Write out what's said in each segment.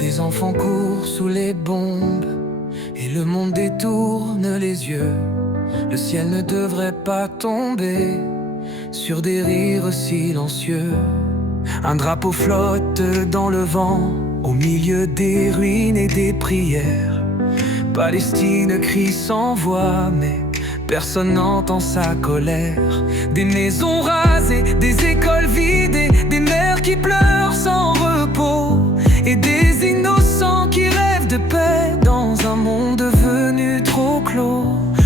Des enfants courent sous les bombes et le monde détourne les yeux. Le ciel ne devrait pas tomber sur des rires silencieux. Un drapeau flotte dans le vent au milieu des ruines et des prières. Palestine crie sans voix, mais personne n'entend sa colère. Des maisons rasées, des écoles vidées, des mères qui pleurent sans repos, et des innocents qui rêvent de paix dans un monde devenu trop clos.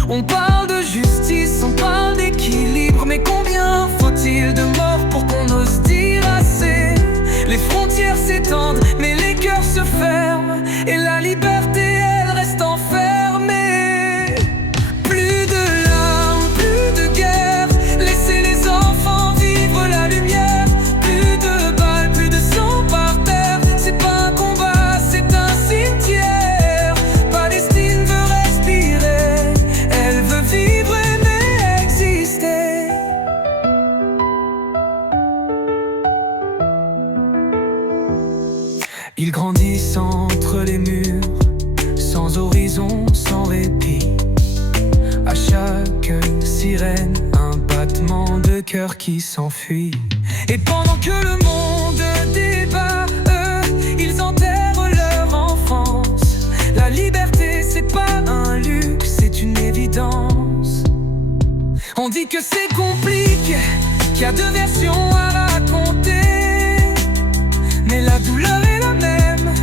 On parle de justice, on parle d'équilibre, mais combien faut-il de morts pour qu'on ose dire assez? Les frontières s'étendent, mais les cœurs se ferment, et la liberté, elle reste enfermée. Plus de larmes, plus de guerre, laissez les enfants vivre la lumière. Plus de balles, plus de sang par terre, c'est pas un combat, c'est un cimetière. Palestine veut respirer, elle veut vivre, aimer, exister. Ils grandissent entre les murs, sans horizon, sans répit. À chaque sirène, un battement de cœur qui s'enfuit. Et pendant que le monde débat, eux, ils enterrent leur enfance. La liberté, c'est pas un luxe, c'est une évidence. On dit que c'est compliqué, qu'il y a deux versions à raconter, mais la douleur est la même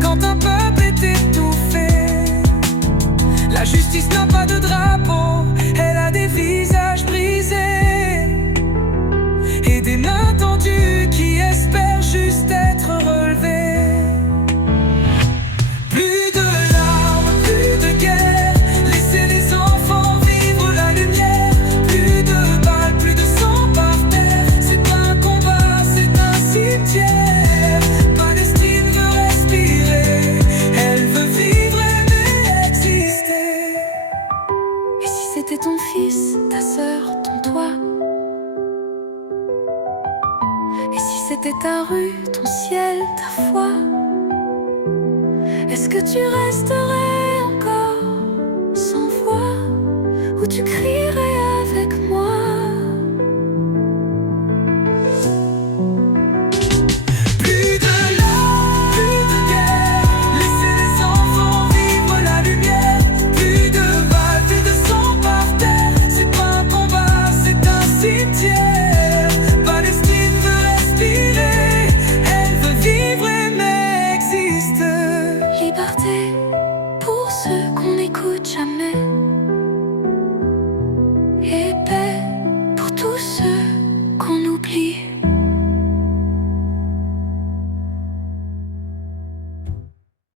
quand un peuple est étouffé. La justice n'a pas de drapeau, elle a des visages brisés et des mains tendues qui espèrent juste être relevées. Plus de larmes, plus de guerre, laissez les enfants vivre la lumière. Plus de balles, plus de sang par terre, c'est pas un combat, c'est un cimetière. Palestine veut respirer, elle veut vivre, aimer, exister. Et si c'était ton fils, ta sœur, ton toit? Et si c'était ta rue, ton ciel, ta foi? Est-ce que tu resterais encore sans voix, ou tu crierais